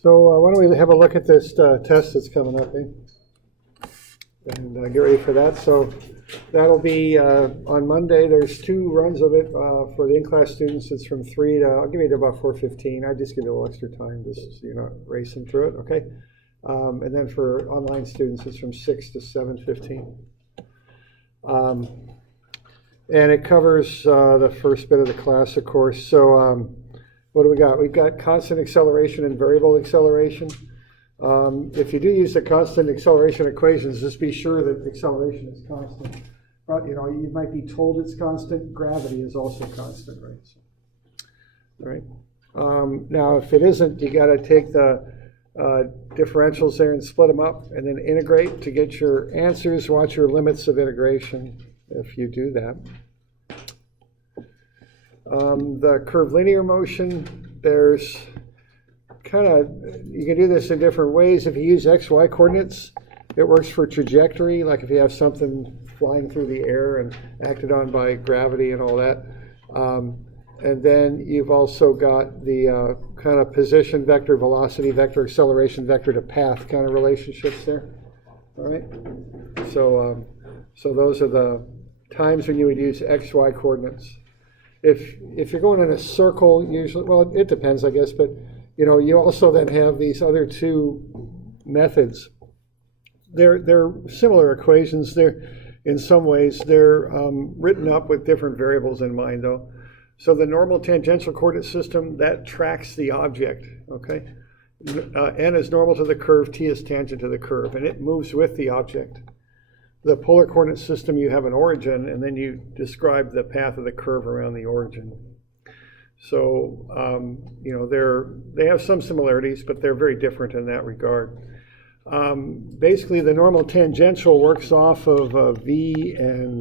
So why don't we have a look at this test that's coming up, and get ready for that. So that'll be on Monday. There's 2 runs of it for the in-class students. It's from 3 to, I'll give you to about 4:15. I'll just give you a little extra time just so you're not racing through it, okay? And then for online students, it's from 6 to 7:15. And it covers the first bit of the class, of course. So what do we got? We've got constant acceleration and variable acceleration. If you do use the constant acceleration equations, just be sure that acceleration is constant. You know, you might be told it's constant. Gravity is also constant, right? So, all right. Now, if it isn't, you got to take the differentials there and split them up, and then integrate to get your answers. Watch your limits of integration if you do that. The curvilinear motion, there's you can do this in different ways. If you use XY coordinates, it works for trajectory, like if you have something flying through the air and acted on by gravity and all that. And then you've also got the kind of position vector, velocity vector, acceleration vector to path kind of relationships there. All right. So those are the times when you would use XY coordinates. If you're going in a circle, usually, well, it depends, I guess, but you know, you also then have these other 2 methods. They're similar equations. They're in some ways they're written up with different variables in mind, though. So the normal tangential coordinate system, that tracks the object, okay? N is normal to the curve, T is tangent to the curve, and it moves with the object. The polar coordinate system, you have an origin, and then you describe the path of the curve around the origin. So, you know, they have some similarities, but they're very different in that regard. Basically, the normal tangential works off of V and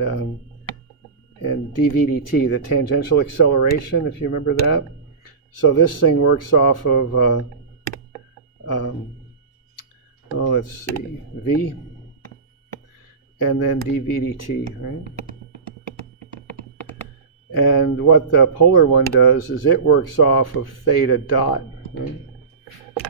dv dt, the tangential acceleration, if you remember that. So this thing works off of, well, let's see, V, and then dv dt, right? And what the polar one does is it works off of theta dot, right?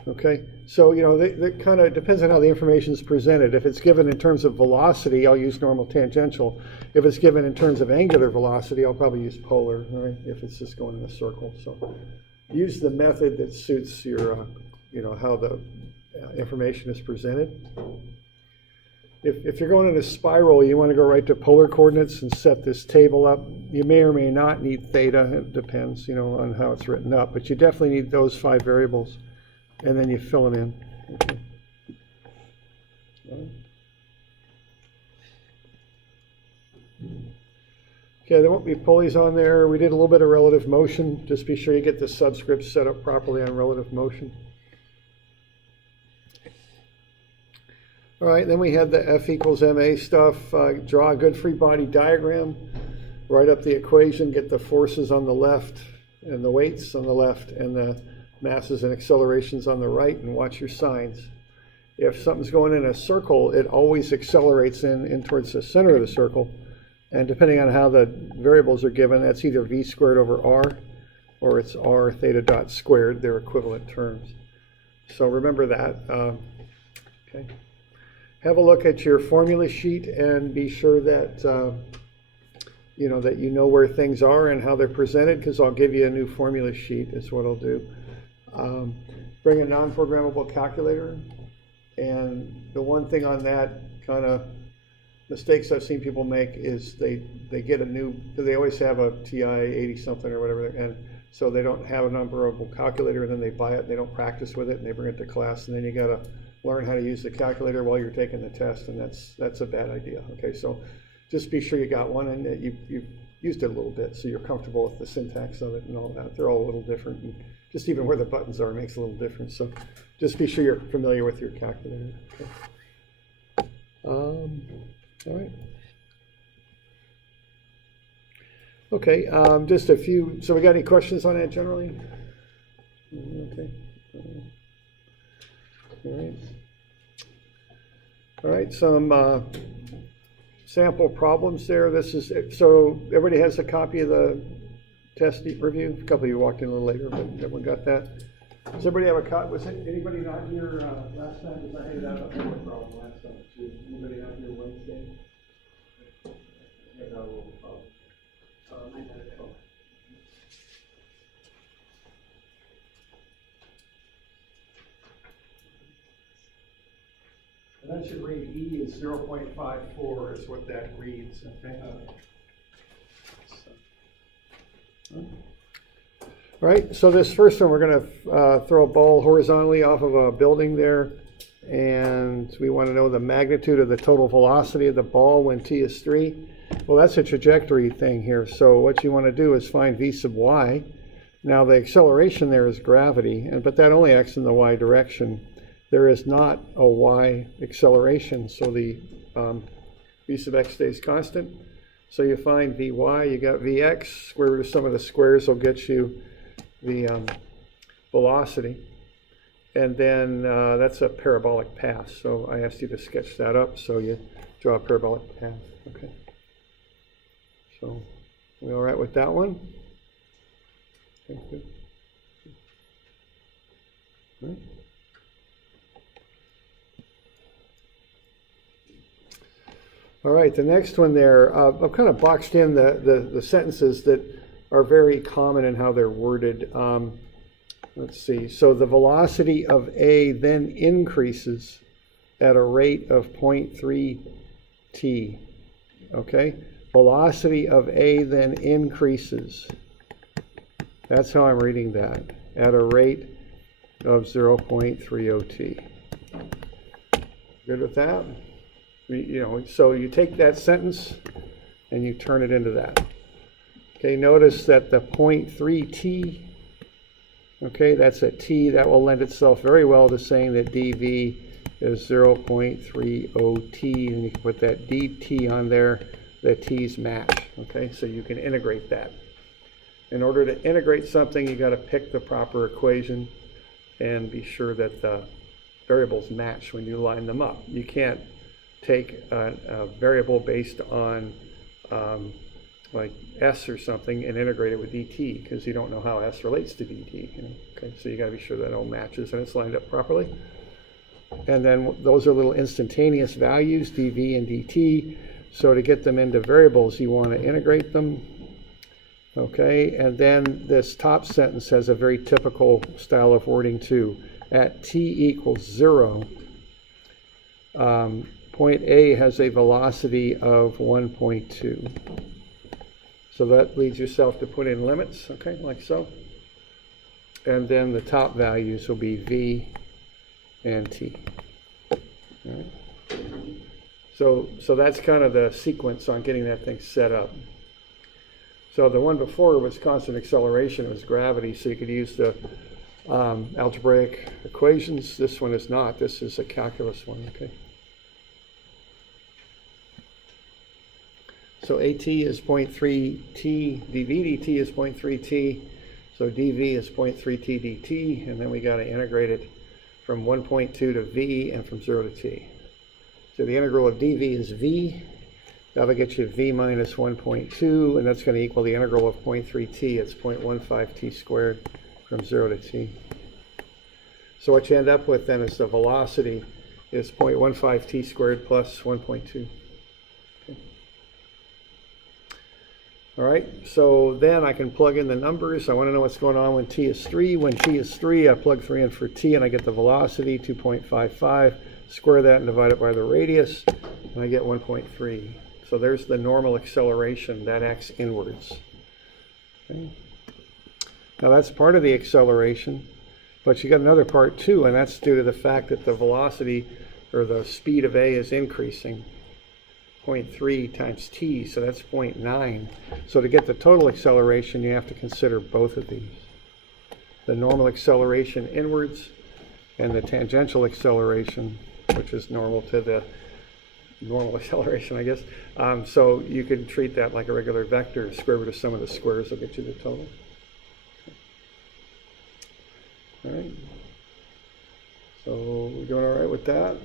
Okay, so you know, that kind of depends on how the information is presented. If it's given in terms of velocity, I'll use normal tangential. If it's given in terms of angular velocity, I'll probably use polar, right? If it's just going in a circle. So use the method that suits your, you know, how the information is presented. If you're going in a spiral, you want to go right to polar coordinates and set this table up. You may or may not need theta. It depends, you know, on how it's written up. But you definitely need those 5 variables, and then you fill them in. Okay. Okay, there won't be pulleys on there. We did a little bit of relative motion. Just be sure you get the subscripts set up properly on relative motion. All right, then we had the F equals ma stuff. Draw a good free body diagram, write up the equation, get the forces on the left and the weights on the left and the masses and accelerations on the right, and watch your signs. If something's going in a circle, it always accelerates in towards the center of the circle. And depending on how the variables are given, that's either v squared over r or it's r theta dot squared. They're equivalent terms. So remember that. Okay. Have a look at your formula sheet and be sure that you know where things are and how they're presented, because I'll give you a new formula sheet is what I'll do. Bring a non-programmable calculator, and the one thing on that kind of mistakes I've seen people make is they get a new, they always have a TI 80 something or whatever, and so they don't have a non-programmable calculator, and then they buy it and they don't practice with it and they bring it to class, and then you got to learn how to use the calculator while you're taking the test, and that's a bad idea. Okay, so just be sure you got one and that you've used it a little bit so you're comfortable with the syntax of it and all that. They're all a little different, and just even where the buttons are makes a little difference. So just be sure you're familiar with your calculator. Okay. All right. Okay, just a few. So we got any questions on that generally? Okay. All right, some sample problems there. This is, so everybody has a copy of the test review? A couple of you walked in a little later, but everyone got that? Does everybody have a cut? Was it anybody not here last time? Because I had that up problem last time too. Anybody not here Wednesday? Yeah, no, I had it. And that should read E is 0.54 is what that reads. Okay. All right, so this first one, we're going to throw a ball horizontally off of a building there, and we want to know the magnitude of the total velocity of the ball when t is 3. Well, that's a trajectory thing here, so what you want to do is find v sub y. Now, the acceleration there is gravity, but that only acts in the y direction. There is not a y acceleration, so the v sub x stays constant. So you find vy, you got vx, square root of some of the squares will get you the velocity. And then that's a parabolic path. So I asked you to sketch that up, so you draw a parabolic path. Okay. So we all right with that one? Okay, good. All right. All right, the next one there, I've kind of boxed in the sentences that are very common in how they're worded. Let's see, so the velocity of A then increases at a rate of 0.3 t, okay? Velocity of A then increases. That's how I'm reading that, at a rate of 0.30 t. Good with that? You know, so you take that sentence and you turn it into that. Okay, notice that the 0.3 t, okay, that's a t, that will lend itself very well to saying that dv is 0.30 t, and you can put that dt on there, the t's match, okay, so you can integrate that. In order to integrate something, you got to pick the proper equation and be sure that the variables match when you line them up. You can't take a variable based on like s or something and integrate it with dt, because you don't know how s relates to dt. You know? Okay, so you got to be sure that it all matches and it's lined up properly. And then those are little instantaneous values, dv and dt. So to get them into variables, you want to integrate them. Okay, and then this top sentence has a very typical style of wording too. At t equals 0. Point A has a velocity of 1.2. So that leads yourself to put in limits, okay, like so. And then the top values will be V and T. All right. So that's kind of the sequence on getting that thing set up. So the one before was constant acceleration, it was gravity, so you could use the algebraic equations. This one is not, this is a calculus one, okay. So AT is 0.3 t, dv dt is 0.3 t, so dv is 0.3 t dt, and then we got to integrate it from 1.2 to v and from 0 to t. So the integral of dv is v, that'll get you v minus 1.2, and that's going to equal the integral of 0.3 t, it's 0.15 t squared from 0 to t. So what you end up with then is the velocity is 0.15 t squared plus 1.2. All right, so then I can plug in the numbers. I want to know what's going on when t is 3. When t is 3, I plug 3 in for t, and I get the velocity, 2.55. Square that and divide it by the radius, and I get 1.3. So there's the normal acceleration. That acts inwards. Okay. Now that's part of the acceleration, but you got another part too, and that's due to the fact that the velocity, or the speed of A, is increasing. 0.3 times t, so that's 0.9. So to get the total acceleration, you have to consider both of these. The normal acceleration inwards and the tangential acceleration, which is normal to the normal acceleration, I guess. So you can treat that like a regular vector. Square root of some of the squares will get you the total. All right. So we're doing all right with that?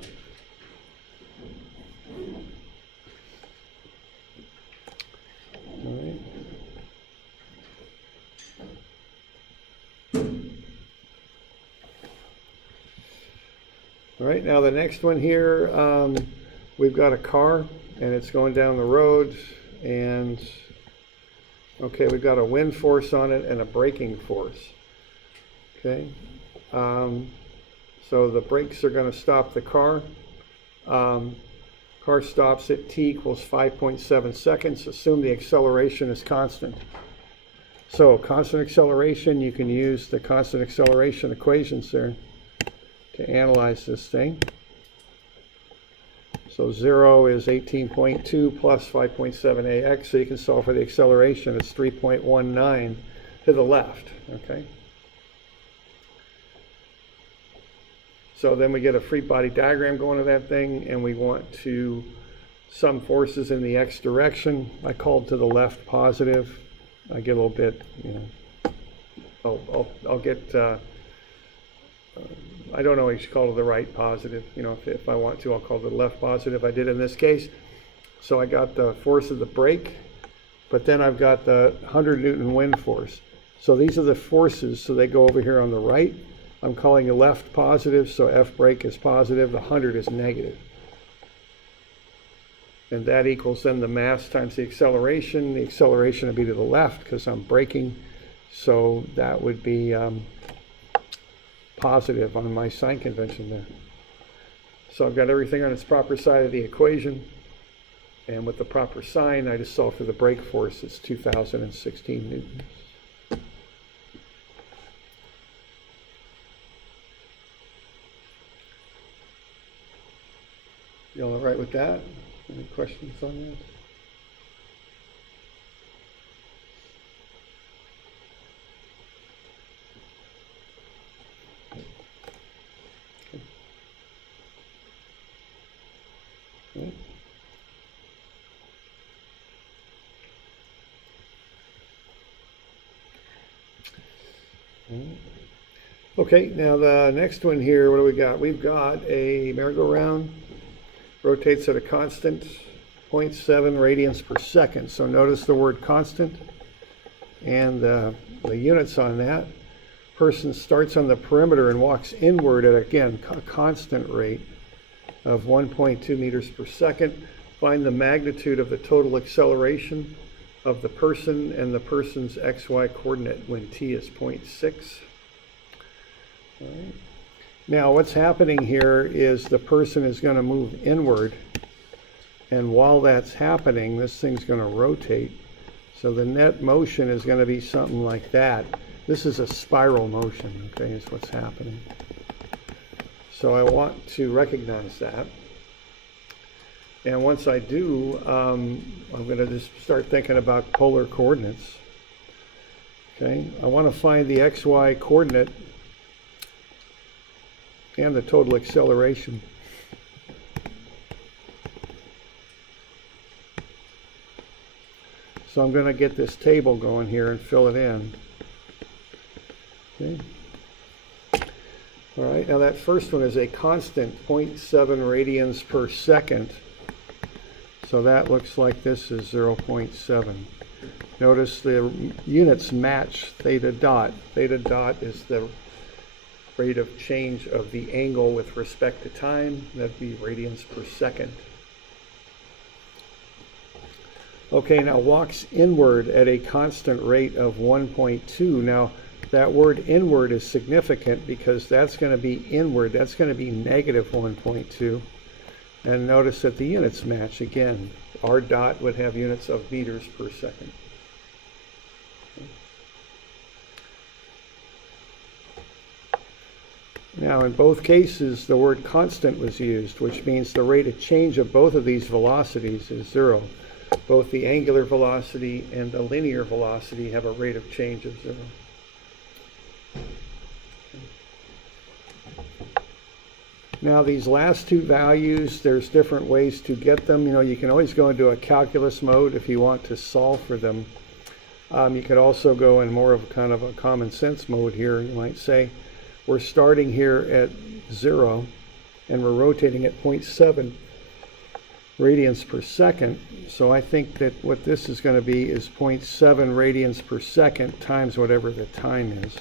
All right. All right, now the next one here, we've got a car and it's going down the road, and okay, we've got a wind force on it and a braking force. Okay, so the brakes are going to stop the car. Car stops at t equals 5.7 seconds. Assume the acceleration is constant. So constant acceleration, you can use the constant acceleration equations there to analyze this thing. So 0 is 18.2 plus 5.7 ax, so you can solve for the acceleration. It's 3.19 to the left, okay? So then we get a free body diagram going to that thing, and we want to sum forces in the x direction. I called to the left positive. I get a little bit, I'll get, I don't always call to the right positive. If I want to, I'll call to the left positive. I did in this case. So I got the force of the brake, but then I've got the 100 Newton wind force. So these are the forces, so they go over here on the right. I'm calling the left positive, so F brake is positive, the 100 is negative. And that equals then the mass times the acceleration. The acceleration would be to the left because I'm braking, so that would be positive on my sign convention there. So I've got everything on its proper side of the equation, and with the proper sign, I just solve for the brake force. It's 2016 newtons. You all right with that? Any questions on that? Okay. Okay, now the next one here, what do we got? We've got a merry-go-round, rotates at a constant 0.7 radians per second. So notice the word constant and the units on that. Person starts on the perimeter and walks inward at, again, a constant rate of 1.2 meters per second. Find the magnitude of the total acceleration of the person and the person's XY coordinate when t is 0.6. All right. Now what's happening here is the person is going to move inward, and while that's happening, this thing's going to rotate. So the net motion is going to be something like that. This is a spiral motion, okay, is what's happening. So I want to recognize that. And once I do, I'm going to just start thinking about polar coordinates. Okay, I want to find the XY coordinate and the total acceleration. So I'm going to get this table going here and fill it in. Okay. All right, now that first one is a constant 0.7 radians per second. So that looks like this is 0.7. Notice the units match theta dot. Theta dot is the rate of change of the angle with respect to time. That'd be radians per second. Okay, now walks inward at a constant rate of 1.2. Now that word inward is significant because that's going to be inward. That's going to be negative 1.2. And notice that the units match again. R dot would have units of meters per second. Now in both cases the word constant was used, which means the rate of change of both of these velocities is 0. Both the angular velocity and the linear velocity have a rate of change of 0. Now these last two values, there's different ways to get them. You can always go into a calculus mode if you want to solve for them. You could also go in more of kind of a common sense mode here. You might say, we're starting here at 0 and we're rotating at 0.7 radians per second. So I think that what this is going to be is 0.7 radians per second times whatever the time is.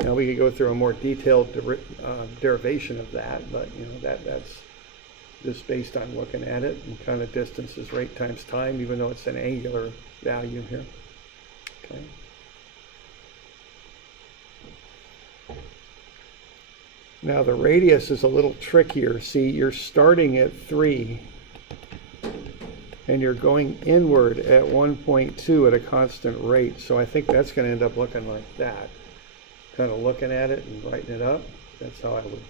Now we could go through a more detailed derivation of that, but that's just based on looking at it, and kind of distance is rate times time, even though it's an angular value here. Okay. Now the radius is a little trickier. See, you're starting at 3 and you're going inward at 1.2 at a constant rate. So I think that's going to end up looking like that. Kind of looking at it and writing it up. That's how I would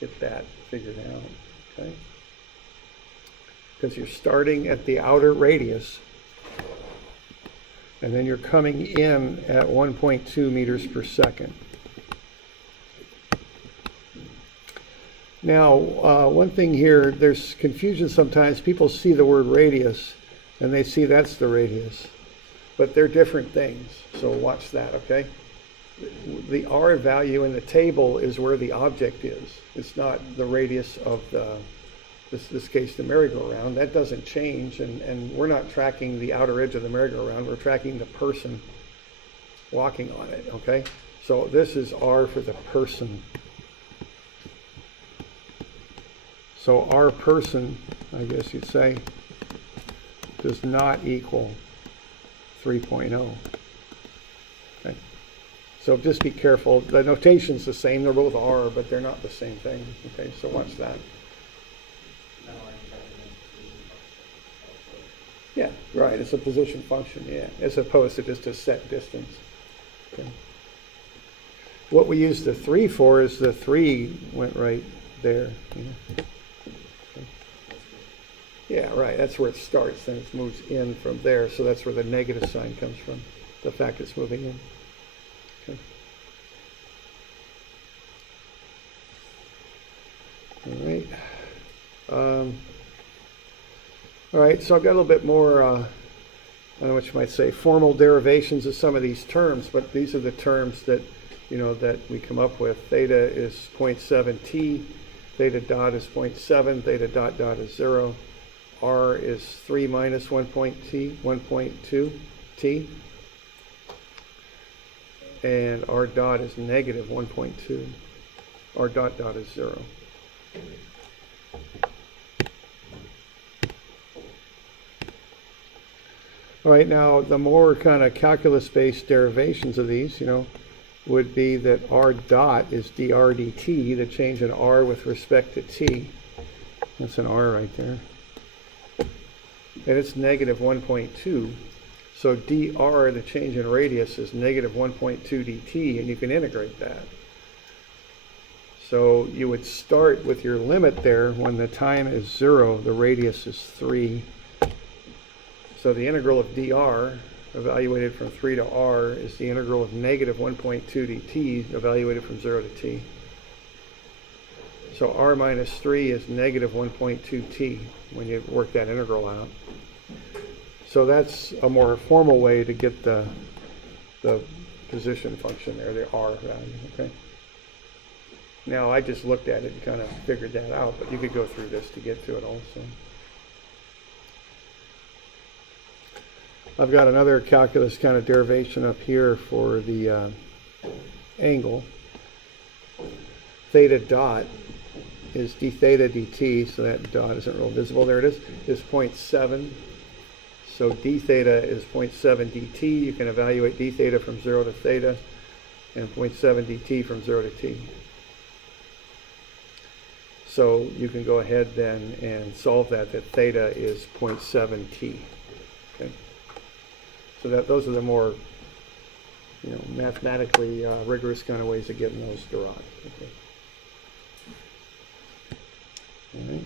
get that figured out. Okay. Because you're starting at the outer radius and then you're coming in at 1.2 meters per second. Now, one thing here, there's confusion sometimes. People see the word radius and they see that's the radius, but they're different things. So watch that, okay? The R value in the table is where the object is. It's not the radius of this case, the merry-go-round. That doesn't change, and we're not tracking the outer edge of the merry-go-round. We're tracking the person walking on it, okay? So this is R for the person. So our person, I guess you'd say, does not equal 3.0. Okay. So just be careful. The notation's the same. They're both R, but they're not the same thing. Okay, so watch that. Yeah, right. It's a position function, yeah, as opposed to just a set distance. Okay. What we use the 3 for is the 3 went right there. Yeah, right. That's where it starts. Then it moves in from there. So that's where the negative sign comes from, the fact it's moving in. Okay. All right. All right. So I've got a little bit more, I don't know what you might say, formal derivations of some of these terms, but these are the terms that, that we come up with. Theta is 0.7 t. Theta dot is 0.7. Theta dot dot is 0. R is 3 minus 1.2 t, and R dot is negative 1.2. R dot dot is 0. All right, now the more kind of calculus-based derivations of these, would be that R dot is dr dt, the change in R with respect to t. That's an R right there. And it's negative 1.2. So dr, the change in radius, is negative 1.2 dt, and you can integrate that. So you would start with your limit there when the time is 0, the radius is 3. So the integral of dr, evaluated from 3 to r, is the integral of negative 1.2 dt, evaluated from 0 to t. So r minus 3 is negative 1.2 t when you work that integral out. So that's a more formal way to get the position function there, the r value, okay? Now I just looked at it and kind of figured that out, but you could go through this to get to it also. I've got another calculus kind of derivation up here for the angle. Theta dot is d theta dt, so that dot isn't real visible. There it is 0.7. So d theta is 0.7 dt. You can evaluate d theta from 0 to theta, and 0.7 dt from 0 to t. So you can go ahead then and solve that theta is 0.7 t. Okay. So those are the more mathematically rigorous kind of ways of getting those derived. Okay. All right.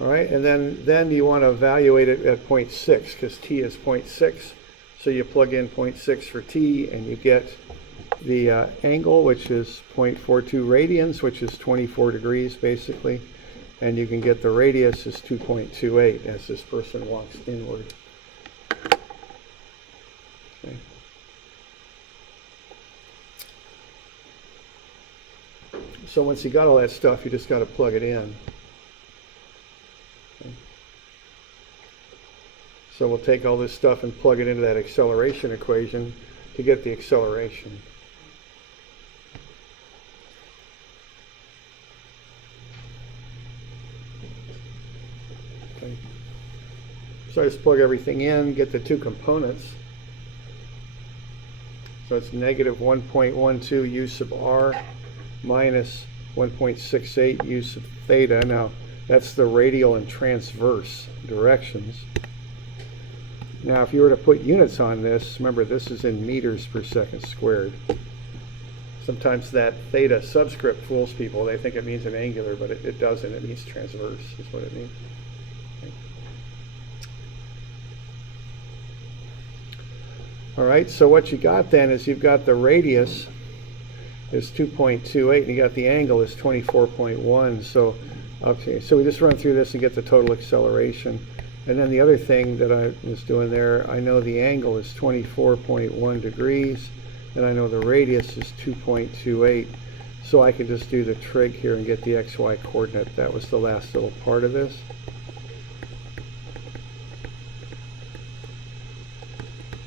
All right, and then you want to evaluate it at 0.6 because t is 0.6. So you plug in 0.6 for t, and you get the angle, which is 0.42 radians, which is 24 degrees basically, and you can get the radius is 2.28 as this person walks inward. Okay. So once you got all that stuff, you just got to plug it in. Okay. So we'll take all this stuff and plug it into that acceleration equation to get the acceleration. Okay. So I just plug everything in, get the two components. So it's negative 1.12 use of r minus 1.68 use of theta. Now that's the radial and transverse directions. Now if you were to put units on this, remember this is in meters per second squared. Sometimes that theta subscript fools people. They think it means an angular, but it doesn't. It means transverse is what it means. Okay. All right, so what you got then is you've got the radius is 2.28 and you got the angle is 24.1. So okay, so we just run through this and get the total acceleration. And then the other thing that I was doing there, I know the angle is 24.1 degrees, and I know the radius is 2.28. So I can just do the trig here and get the xy coordinate. That was the last little part of this.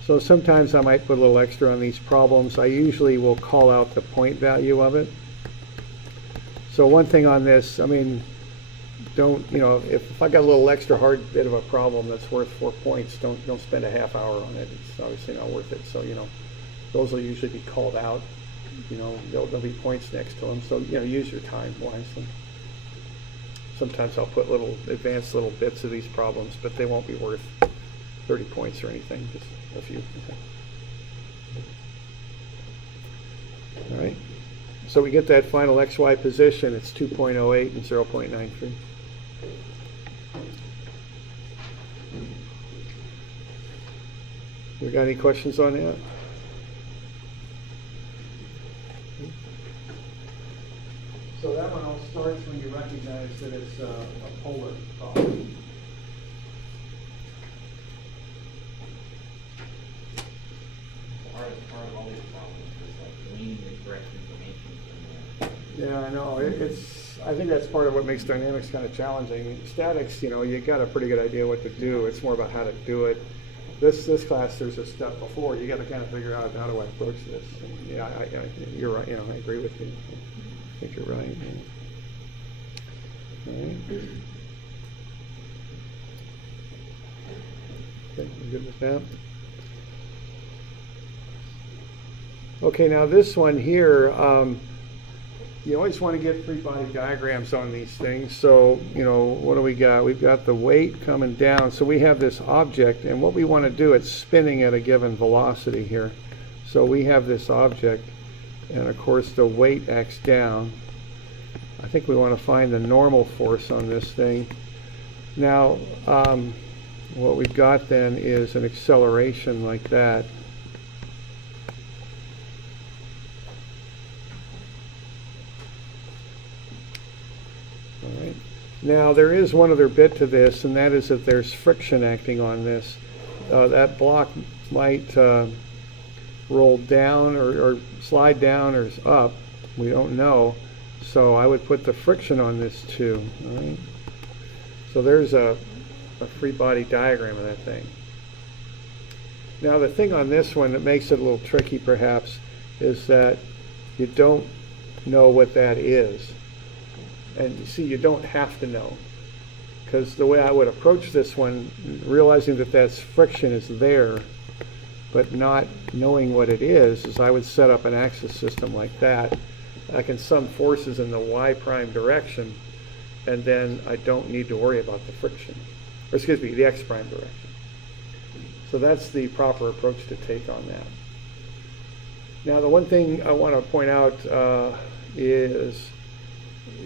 So sometimes I might put a little extra on these problems. I usually will call out the point value of it. So one thing on this, I mean, don't, you know, if I got a little extra hard bit of a problem that's worth 4 points, don't spend a half hour on it. It's obviously not worth it. So, you know, those will usually be called out. You know, there'll be points next to them. So, you know, use your time wisely. Sometimes I'll put little advanced little bits of these problems, but they won't be worth 30 points or anything, just a few. Okay. All right. So we get that final XY position. It's 2.08 and 0.93. We got any questions on that? So that one all starts when you recognize that it's a polar problem. Part of all these problems is like gleaning the correct information from there. Yeah, I know. I think that's part of what makes dynamics kind of challenging. Statics, you know, you got a pretty good idea what to do. It's more about how to do it. This class, there's a step before. You got to kind of figure out how do I approach this. And yeah, you're right. You know, I agree with you. I think you're right. Yeah. All right. Okay, you good with that? Okay, now this one here, you always want to get free body diagrams on these things. So, you know, what do we got? We've got the weight coming down. So we have this object, and what we want to do, it's spinning at a given velocity here. So we have this object, and of course the weight acts down. I think we want to find the normal force on this thing. Now, what we've got then is an acceleration like that. Now there is one other bit to this, and that is that there's friction acting on this. That block might roll down or slide down or up. We don't know. So I would put the friction on this too. All right? So there's a free body diagram of that thing. Now the thing on this one that makes it a little tricky perhaps is that you don't know what that is. And you see, you don't have to know, because the way I would approach this one, realizing that that's friction is there, but not knowing what it is I would set up an axis system like that. I can sum forces in the y prime direction, and then I don't need to worry about the friction, or excuse me, the x prime direction. So that's the proper approach to take on that. Now the one thing I want to point out is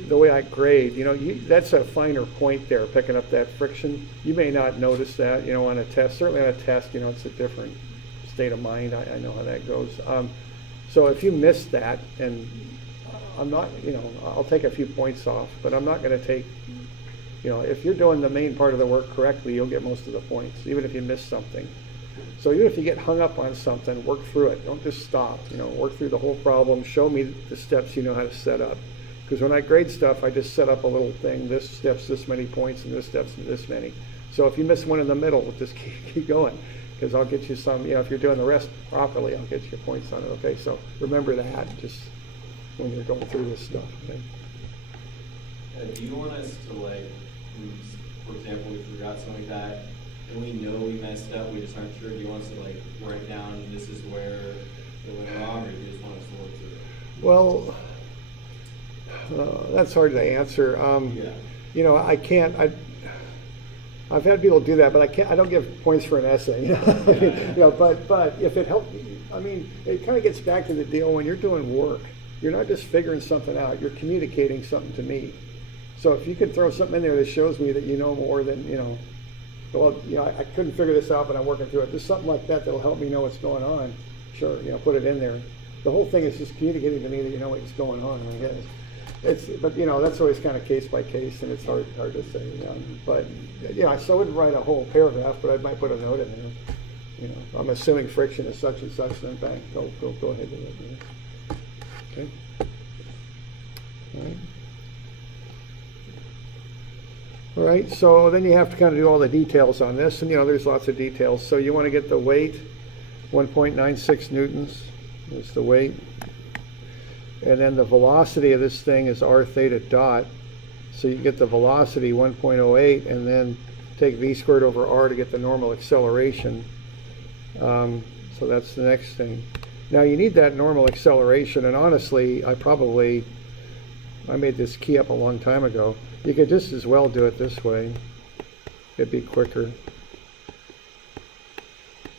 the way I grade, you know, that's a finer point there, picking up that friction. You may not notice that, you know, on a test. Certainly on a test, you know, it's a different state of mind. I know how that goes. So if you miss that, and I'm not, you know, I'll take a few points off, but I'm not going to take, you know, if you're doing the main part of the work correctly, you'll get most of the points, even if you miss something. So even if you get hung up on something, work through it. Don't just stop, you know, work through the whole problem. Show me the steps you know how to set up. Because when I grade stuff, I just set up a little thing. This step's this many points, and this step's this many. So if you miss one in the middle, just keep going, because I'll get you some, if you're doing the rest properly, I'll get you points on it, okay? So remember that, just when you're going through this stuff, okay? Do you want us to, like, for example, we forgot something like that, and we know we messed up, we just aren't sure, do you want us to, like, write down this is where it went wrong, or do you just want us to look through it? Well, that's hard to answer. Yeah. I can't, I've had people do that, but I don't give points for an essay, but if it helped, it kind of gets back to the deal when you're doing work, you're not just figuring something out, you're communicating something to me. So if you could throw something in there that shows me that you know more than, I couldn't figure this out, but I'm working through it. Just something like that that'll help me know what's going on. Sure, put it in there. The whole thing is just communicating to me that you know what's going on, I guess. But that's always kind of case by case, and it's hard to say. But I still wouldn't write a whole paragraph, but I might put a note in there. I'm assuming friction is such and such, then bang, go ahead with it. Okay. All right. All right. So then you have to kind of do all the details on this, and there's lots of details. So you want to get the weight, 1.96 newtons is the weight. And then the velocity of this thing is r theta dot. So you get the velocity 1.08, and then take v squared over r to get the normal acceleration. So that's the next thing. Now you need that normal acceleration, and honestly, I made this key up a long time ago. You could just as well do it this way. It'd be quicker.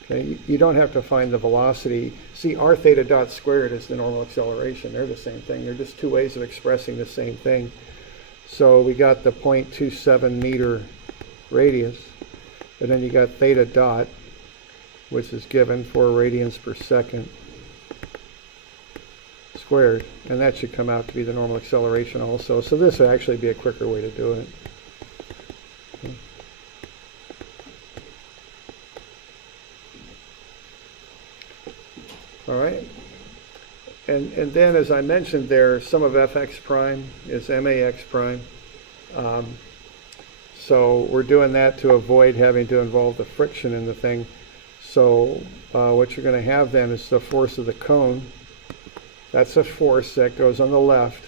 Okay, you don't have to find the velocity. See, r theta dot squared is the normal acceleration. They're the same thing. They're just two ways of expressing the same thing. So we got the 0.27 meter radius, and then you got theta dot, which is given 4 radians per second squared, and that should come out to be the normal acceleration also. So this would actually be a quicker way to do it. Okay. All right, and then as I mentioned there, some of fx prime is max prime. So we're doing that to avoid having to involve the friction in the thing. So what you're going to have then is the force of the cone. That's a force that goes on the left,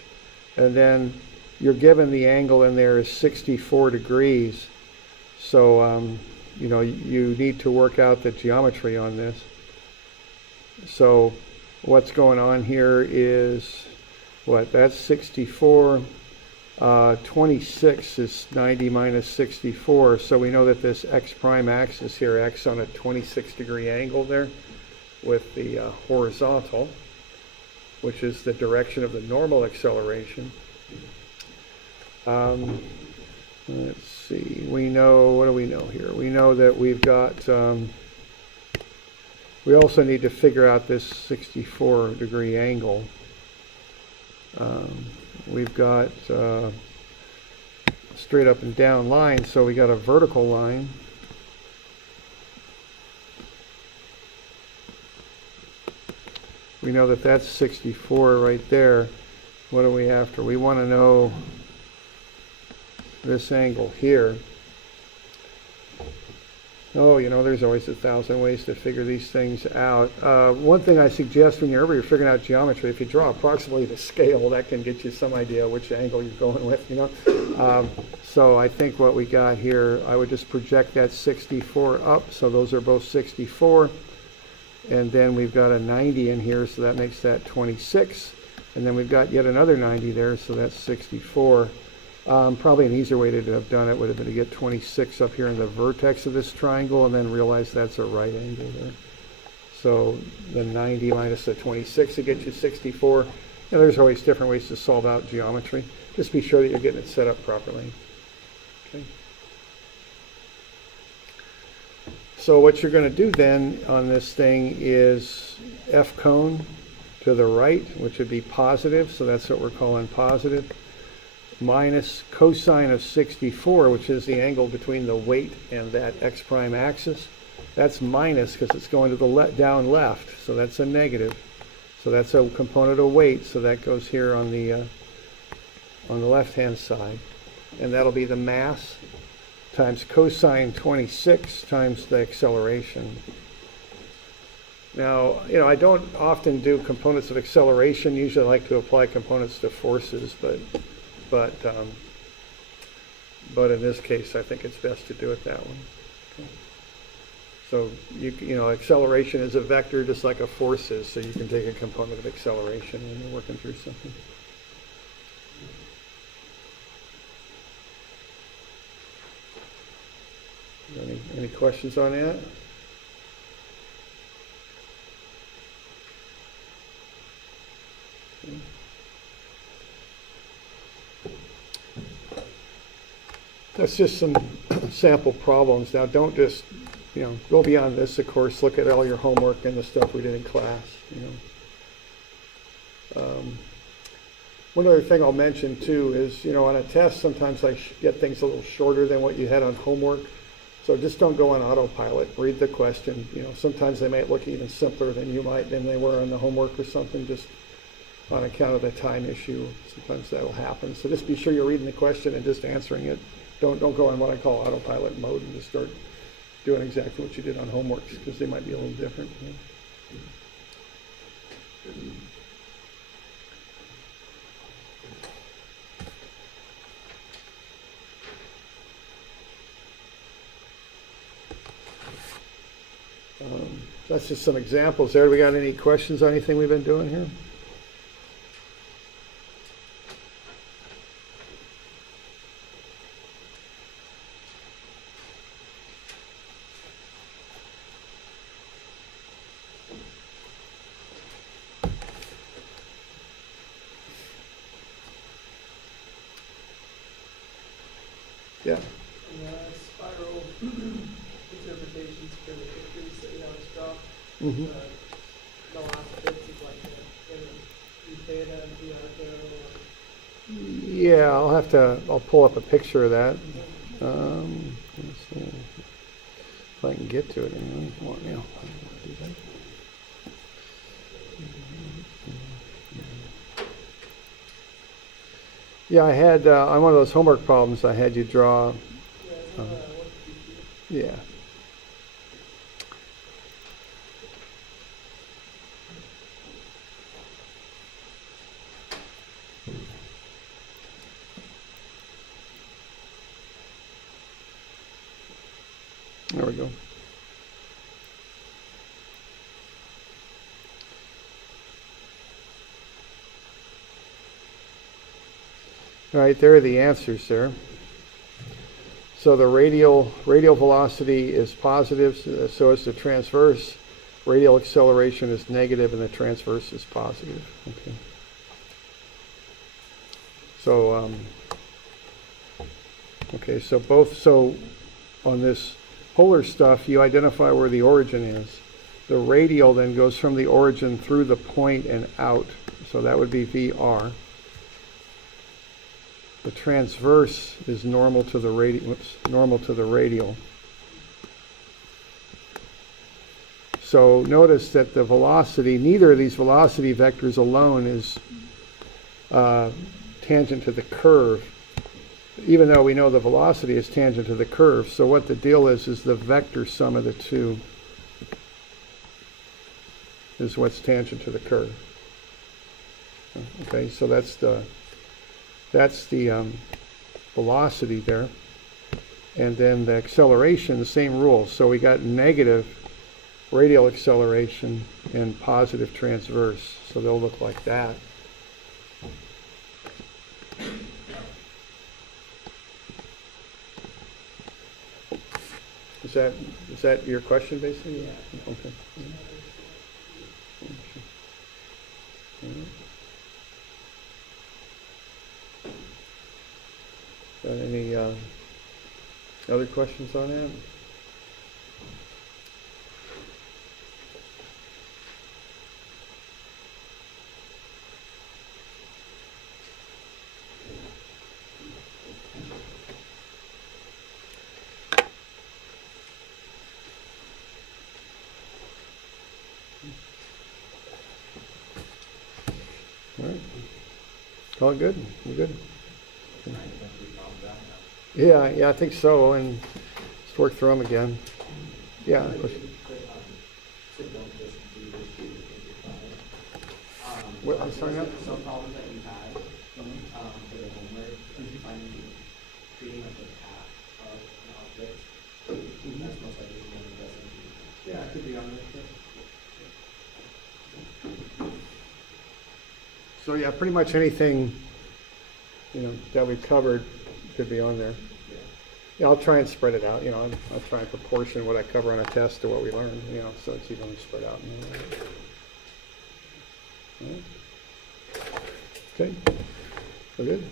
and then you're given the angle in there is 64 degrees. So you need to work out the geometry on this. So what's going on here is that's 64. 26 is 90 minus 64. So we know that this x prime axis here acts on a 26-degree angle there with the horizontal, which is the direction of the normal acceleration. Let's see. We know, what do we know here? We know that we've got, we also need to figure out this 64-degree angle. We've got straight up and down lines, so we got a vertical line. We know that that's 64 right there. What are we after? We want to know this angle here. Oh, there's always 1,000 ways to figure these things out. One thing I suggest whenever you're figuring out geometry, if you draw approximately the scale, that can get you some idea which angle you're going with, So I think what we got here, I would just project that 64 up, so those are both 64. And then we've got a 90 in here, so that makes that 26. And then we've got yet another 90 there, so that's 64. Probably an easier way to have done it would have been to get 26 up here in the vertex of this triangle and then realize that's a right angle there. So the 90 minus the 26 to get you 64. There's always different ways to solve out geometry. Just be sure that you're getting it set up properly. Okay. So what you're going to do then on this thing is f cone to the right, which would be positive, so that's what we're calling positive, minus cosine of 64, which is the angle between the weight and that x prime axis. That's minus because it's going to the down left, so that's a negative. So that's a component of weight, so that goes here on the left-hand side. And that'll be the mass times cosine 26 times the acceleration. Now, I don't often do components of acceleration. Usually I like to apply components to forces, but in this case, I think it's best to do it that way. Okay. So, acceleration is a vector just like a force is, so you can take a component of acceleration when you're working through something. Any questions on that? That's just some sample problems. Now, don't just, go beyond this, of course. Look at all your homework and the stuff we did in class. One other thing I'll mention, too, is, on a test, sometimes I get things a little shorter than what you had on homework. So just don't go on autopilot. Read the question. Sometimes they might look even simpler than they were on the homework or something, just on account of the time issue. Sometimes that'll happen. So just be sure you're reading the question and just answering it. Don't go on what I call autopilot mode and just start doing exactly what you did on homeworks, because they might be a little different. That's just some examples there. Do we got any questions on anything we've been doing here? Yeah. Spiral interpretations for the pictures that you always draw. Mm-hmm. The last bits is like E theta and V arco. Yeah, I'll pull up a picture of that. Let's see if I can get to it. Yeah, I had on one of those homework problems, I had you draw. Yeah. There we go. All right, there are the answers there. So the radial velocity is positive, so is the transverse. Radial acceleration is negative, and the transverse is positive. Okay. So so on this polar stuff, you identify where the origin is. The radial then goes from the origin through the point and out. So that would be VR. The transverse is normal to the radial. So notice that the velocity, neither of these velocity vectors alone is tangent to the curve, even though we know the velocity is tangent to the curve. So what the deal is the vector sum of the two is what's tangent to the curve. Okay, so that's the velocity there. And then the acceleration, the same rule. So we got negative radial acceleration and positive transverse. So they'll look like that. Is that your question, basically? Yeah. Okay. Got any other questions on that? All right. All good? You good? Yeah, I think so, and let's work through them again. Yeah. So don't listen to your student if you're fine. What, I'm sorry, no? Some problems that you had, for the homework, finding, creating like a path of an object, that's most likely one of the best things. Yeah, it could be on there. So yeah, pretty much anything, that we've covered could be on there. Yeah, I'll try and spread it out, I'll try and proportion what I cover on a test to what we learn, so it's evenly spread out. All right. Okay, we're good?